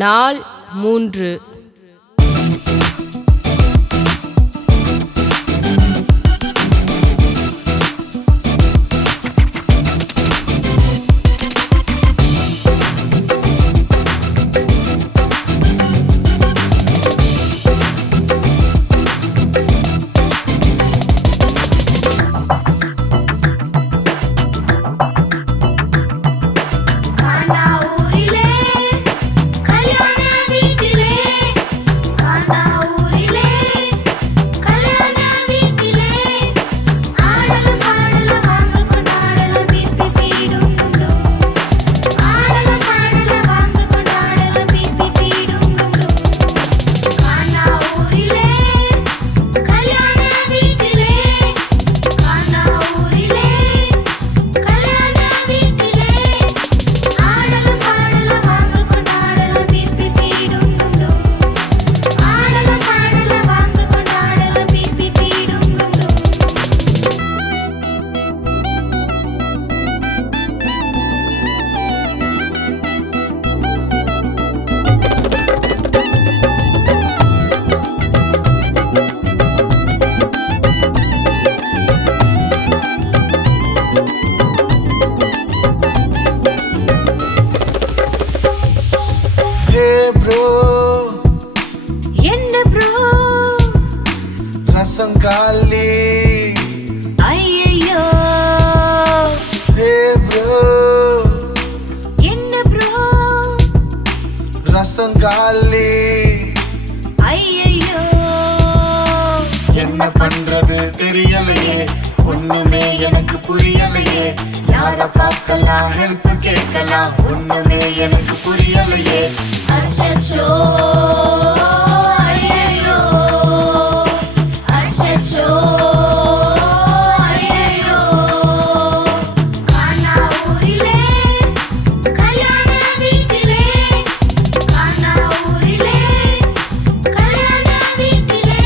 நாள் 3. ரசங்காலி ஐயையோ ஹே ப்ரோ என்ன ப்ரோ ரசங்காலி ஐயையோ என்ன பண்றது தெரியலையே, ஒண்ணுமே எனக்கு புரியலையே. யார பார்க்கலாம், ஹெல்ப் கேட்கலாம், ஒண்ணுமே எனக்கு புரியலையே. அச்சச்சோ ஐயையோ அச்சச்சோ ஐயையோ காணா ஊரிலே கல்யாண வீட்டிலே காணா ஊரிலே கல்யாண வீட்டிலே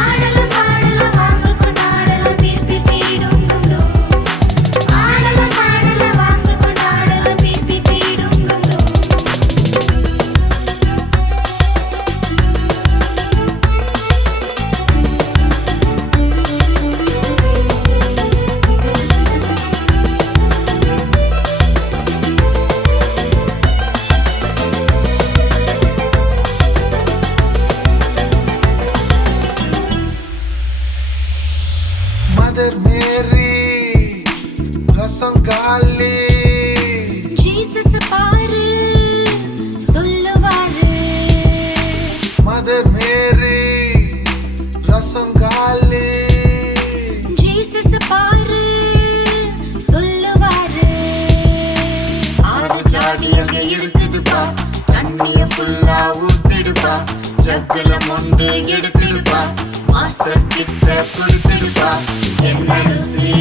ஆடல பாடல வாங்க கொண்டாடல பிப்பி பீடும் டும் ஆடல பாடல வாங்க கொண்டாடல பிப்பி பீடும் டும் மதர் மேரி ரசங்காலி ஜீசஸ் பாரு சொல்லுவாரு மதர் மேரி ரசங்காலி ஜீசஸ் பாரு சொல்லுவாரு ஆறு ஜாடி அங்க இருக்குதுப்பா, தண்ணிய ஃபுல்லா ஊத்திடுப்பா, ஜக்குல மொண்டு எடுத்துடுப்பா, மாஸ்டர் கிட்ட கொடுத்துடுப்பா. என்ன ருசி